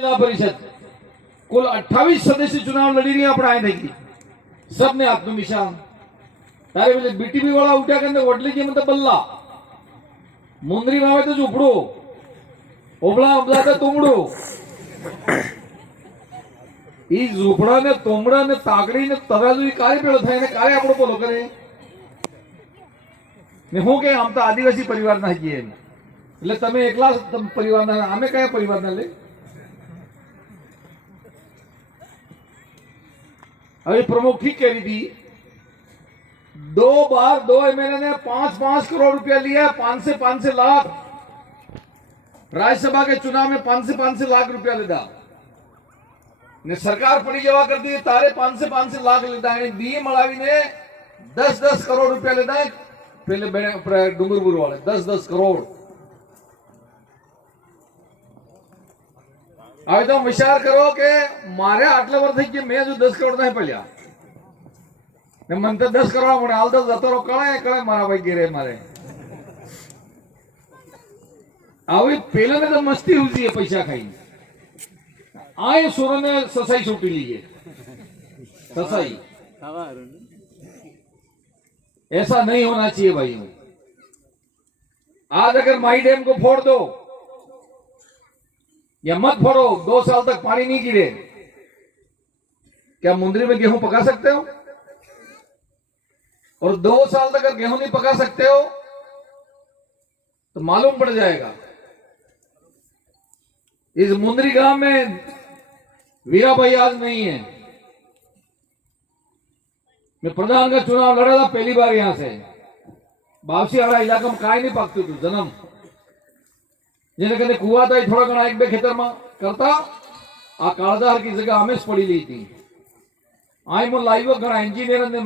जिला परिषद कुल 28 सदस्य चुनाव लड़ी रही अपना आए थे सबने आत्मविश्वास तारे बोले बीटीबी वाला उठा के वडली जी मतलब बल्ला मुंदरी मावे तो झुपड़ो ओबला ओबला तो तुमड़ो ई झुपड़ा ने तुमड़ा ने ताकड़ी ने तराजू ई कार्य पेड़ो थाय ने कार्य आपड़ो बोलो करे ने હું કે આમ તો આદિવાસી પરિવારના છીએ એટલે તમે એકલા પરિવારના અમે કયા પરિવારના લે अभी प्रमुख ठीक कह रही थी 2 बार 2 एमएलए ने 5-5 करोड़ रुपया लिया 5 से 5 लाख राज्यसभा के चुनाव में 5 से 5 लाख रुपया लेता ने सरकार पड़ी जवा कर दी तारे 5 से 5 लाख लेता है बी मलावी ने 10-10 करोड़ रुपया लेता है पहले डूंगरपुर वाले 10-10 करोड़ હવે તો વિચાર કરો કે મારે આટલા વર્ષ થઈ ગયા મેં જો 10 કરોડ નહીં પડ્યા ને મને તો 10 કરોડ મળે હાલ તો જતો રહો કળે કળે મારા ભાઈ ઘેરે મારે આવી પેલા ને તો મસ્તી હોતી है पैसा खाई आए सोरे ने ससाई छूटी लीजिए ससाई ऐसा नहीं होना चाहिए भाई आज अगर माई डैम को फोड़ दो या मत फोड़ो 2 साल तक पानी नहीं गिरे क्या मुंदरी में गेहूं पका सकते हो और 2 साल तक अगर गेहूं नहीं पका सकते हो तो मालूम पड़ जाएगा इस मुंदरी गांव में वीरा भाई आज नहीं है मैं प्रधान का चुनाव लड़ा था पहली बार यहां से बावसी वाला इलाका में काय नहीं पकती थी जन्म જેને કને કુવા થાય થોડા ઘણા એક બે ખેતરમાં કરતા આ કાળધાર की जगह हमें पड़ी ली थी आई मो लाइव घना इंजीनियर ने